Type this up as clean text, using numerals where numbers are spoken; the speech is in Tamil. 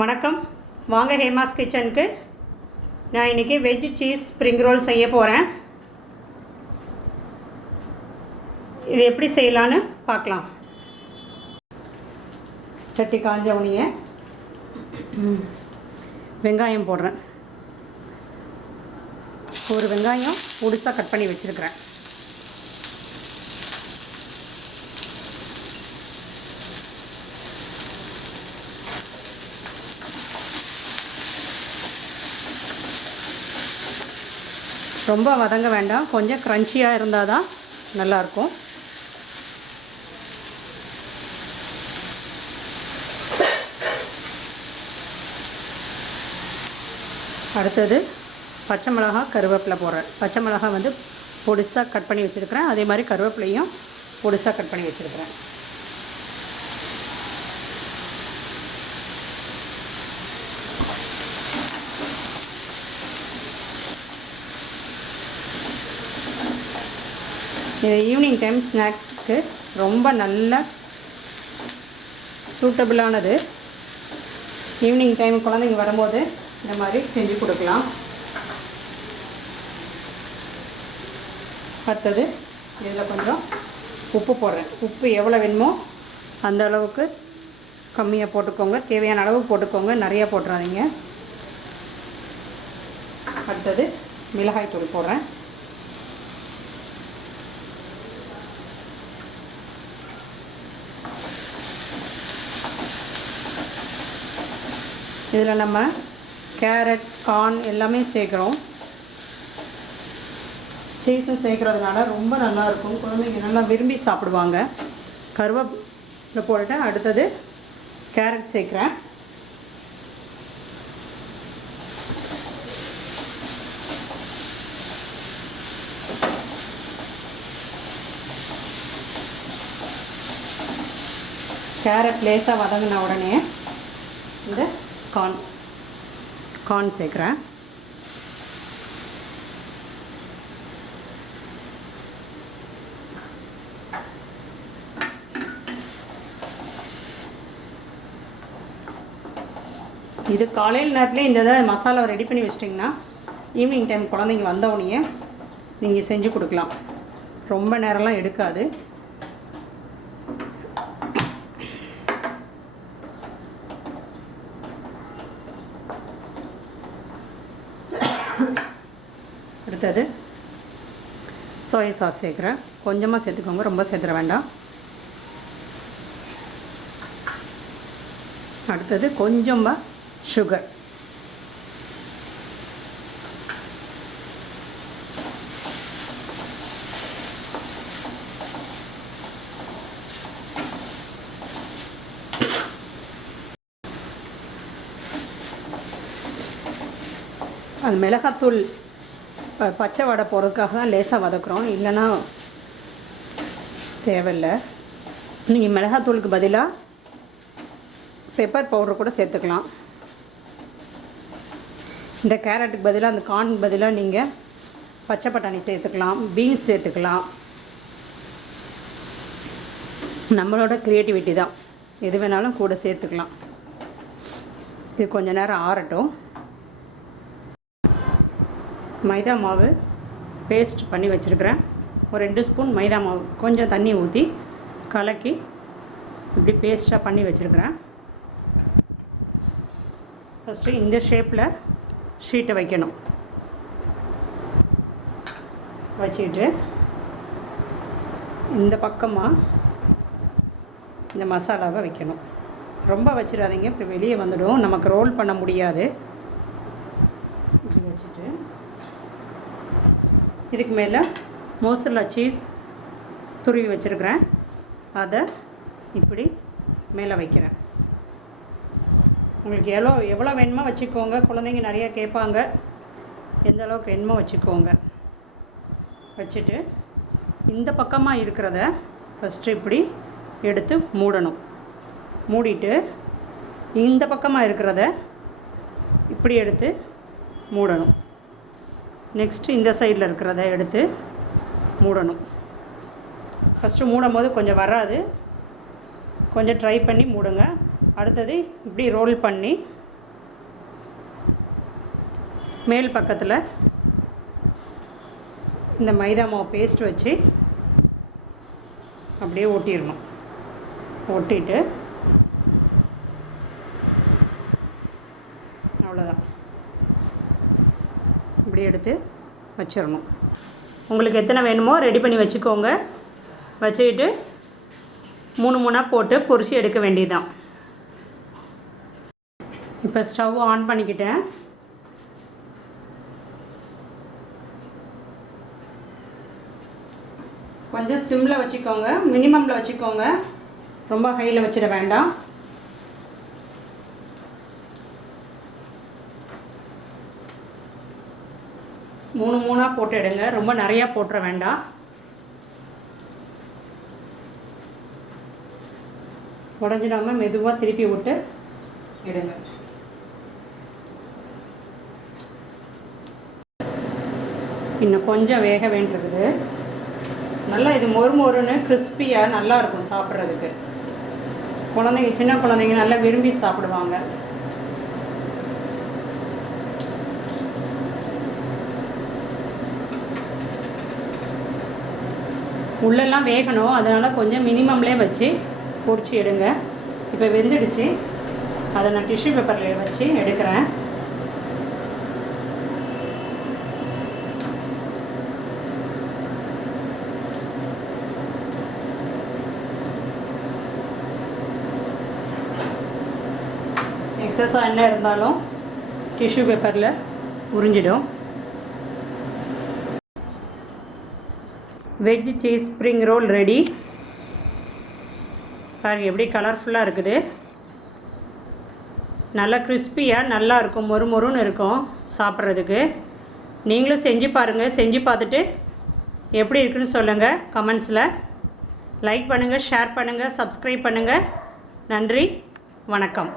வணக்கம். வாங்க ஹேமாஸ் கிச்சனுக்கு. நான் இன்றைக்கி வெஜ் சீஸ் ஸ்ப்ரிங் ரோல் செய்ய போகிறேன். இது எப்படி செய்யலான்னு பார்க்கலாம். சட்டி காஞ்ச உடனே வெங்காயம் போடுறேன். ஒரு வெங்காயம் பொடிசாக கட் பண்ணி வச்சுருக்கிறேன். ரொம்ப வதங்க வேண்டாம், கொஞ்சம் க்ரன்ச்சியாக இருந்தால் தான் நல்லாயிருக்கும். அடுத்தது பச்சை மிளகாய் கருவேப்பிலை போடுறேன். பச்சை மிளகாய் வந்து பொடிசாக கட் பண்ணி வச்சுருக்கிறேன். அதே மாதிரி கருவேப்பிலையும் பொடிசாக கட் பண்ணி வச்சுருக்கிறேன். இது ஈவினிங் டைம் ஸ்நாக்ஸுக்கு ரொம்ப நல்ல சூட்டபிளானது. ஈவினிங் டைம் குழந்தைங்க வரும்போது இந்த மாதிரி செஞ்சு கொடுக்கலாம். அடுத்தது இதில் கொஞ்சம் உப்பு போடுறேன். உப்பு எவ்வளோ வேணுமோ அந்த அளவுக்கு கம்மியாக போட்டுக்கோங்க, தேவையான அளவு போட்டுக்கோங்க, நிறையா போட்டுறாதீங்க. அடுத்தது மிளகாய் தூள் போடுறேன். இதில் நம்ம கேரட், கார்ன் எல்லாமே சேர்க்குறோம். சீஸும் சேர்க்குறதுனால ரொம்ப நல்லாயிருக்கும். குழந்தைங்க நல்லா விரும்பி சாப்பிடுவாங்க. கருவேப்பிலை போட்டுட்டு அடுத்தது கேரட் சேர்க்குறேன். கேரட் லேசாக வதங்கின உடனே இந்த கார்ன் சேர்க்குறேன். இது காலையில் நேரத்துலேயே இந்த மசாலாவை ரெடி பண்ணி வச்சிட்டிங்கன்னா ஈவினிங் டைம் குழந்தைங்க வந்தவுடனே நீங்கள் செஞ்சு கொடுக்கலாம். ரொம்ப நேரம்லாம் எடுக்காது. அடுத்தது சோயா சாஸ் சேர்க்குறேன். கொஞ்சமாக சேர்த்துக்கோங்க, ரொம்ப சேர்த்துட வேண்டாம். அடுத்தது கொஞ்சமாக சுகர். அது மிளகாத்தூள் பச்சை வடை போடுறதுக்காக தான் லேசாக வதக்குறோம், இல்லைன்னா தேவையில்லை. நீங்கள் மிளகாத்தூளுக்கு பதிலாக பெப்பர் பவுடர் கூட சேர்த்துக்கலாம். இந்த கேரட்டுக்கு பதிலாக அந்த கார்னுக்கு பதிலாக நீங்கள் பச்சை பட்டாணி சேர்த்துக்கலாம், பீன்ஸ் சேர்த்துக்கலாம். நம்மளோட க்ரியேட்டிவிட்டி தான், எது வேணாலும் கூட சேர்த்துக்கலாம். இது கொஞ்சம் நேரம் ஆறட்டும். மைதா மாவு பேஸ்ட் பண்ணி வச்சுருக்கிறேன். ஒரு 2 ஸ்பூன் மைதா மாவு கொஞ்சம் தண்ணி ஊற்றி கலக்கி இப்படி பேஸ்ட்டாக பண்ணி வச்சுருக்கிறேன். ஃபஸ்ட்டு இந்த ஷேப்பில் ஷீட்டை வைக்கணும். வச்சுக்கிட்டு இந்த பக்கமாக இந்த மசாலாவை வைக்கணும். ரொம்ப வச்சிடாதீங்க, இப்படி வெளியே வந்துடும், நமக்கு ரோல் பண்ண முடியாது. இப்படி வச்சுட்டு இதுக்கு மேலே மோசரல்லா சீஸ் துருவி வச்சுருக்கிறேன். அதை இப்படி மேலே வைக்கிறேன். உங்களுக்கு எவ்வளோ வேணுமோ வச்சுக்கோங்க. குழந்தைங்க நிறையா கேட்பாங்க, எந்த அளவுக்கு வேணுமோ வச்சுக்கோங்க. வச்சுட்டு இந்த பக்கமாக இருக்கிறத ஃபஸ்ட்டு இப்படி எடுத்து மூடணும். மூடிட்டு இந்த பக்கமாக இருக்கிறத இப்படி எடுத்து மூடணும். நெக்ஸ்ட்டு இந்த சைடில் இருக்கிறத எடுத்து மூடணும். ஃபஸ்ட்டு மூடும் போது கொஞ்சம் வராது, கொஞ்சம் ட்ரை பண்ணி மூடுங்க. அடுத்தது இப்படி ரோல் பண்ணி மேல் பக்கத்தில் இந்த மைதா மாவு பேஸ்ட் வச்சு அப்படியே ஒட்டிடணும். ஒட்டிட்டு அவ்வளோதான், இப்படி எடுத்து வச்சிடணும். உங்களுக்கு எத்தனை வேணுமோ ரெடி பண்ணி வச்சுக்கோங்க. வச்சுக்கிட்டு 3 போட்டு பொரிச்சு எடுக்க வேண்டியதுதான். இப்போ ஸ்டவ் ஆன் பண்ணிக்கிட்டேன். கொஞ்சம் சிம்மில் வச்சுக்கோங்க, மினிமமில் வச்சுக்கோங்க, ரொம்ப ஹையில் வச்சிட வேண்டாம். மூணா போட்டு எடுங்க, ரொம்ப நிறையா போட்டுற வேண்டாம். உடஞ்சிடாமல் மெதுவாக திருப்பி விட்டு எடுங்க. இன்னும் கொஞ்சம் வேக வேண்டியிருக்குது. நல்லா இது மொறுன்னு கிறிஸ்பியாக நல்லாயிருக்கும் சாப்பிட்றதுக்கு. குழந்தைங்க, சின்ன குழந்தைங்க நல்லா விரும்பி சாப்பிடுவாங்க. உள்ளெல்லாம் வேகணும், அதனால் கொஞ்சம் மினிமம்லேயே வச்சு பொரிச்சு எடுங்க. இப்போ வெந்துடுச்சு, அதை நான் டிஷ்யூ பேப்பரில் வச்சு எடுக்கிறேன். எக்ஸஸாக என்ன இருந்தாலும் டிஷ்யூ பேப்பரில் உறிஞ்சிடும். Veg cheese spring roll ready. பாருங்கள் எப்படி கலர்ஃபுல்லாக இருக்குது. நல்லா கிறிஸ்பியாக நல்லா இருக்கும், மொறுன்னு இருக்கும் சாப்பிட்றதுக்கு. நீங்களும் செஞ்சு பாருங்கள். செஞ்சு பார்த்துட்டு எப்படி இருக்குன்னு சொல்லுங்கள் கமெண்ட்ஸில். லைக் பண்ணுங்கள், ஷேர் பண்ணுங்கள், சப்ஸ்கிரைப் பண்ணுங்கள். நன்றி, வணக்கம்.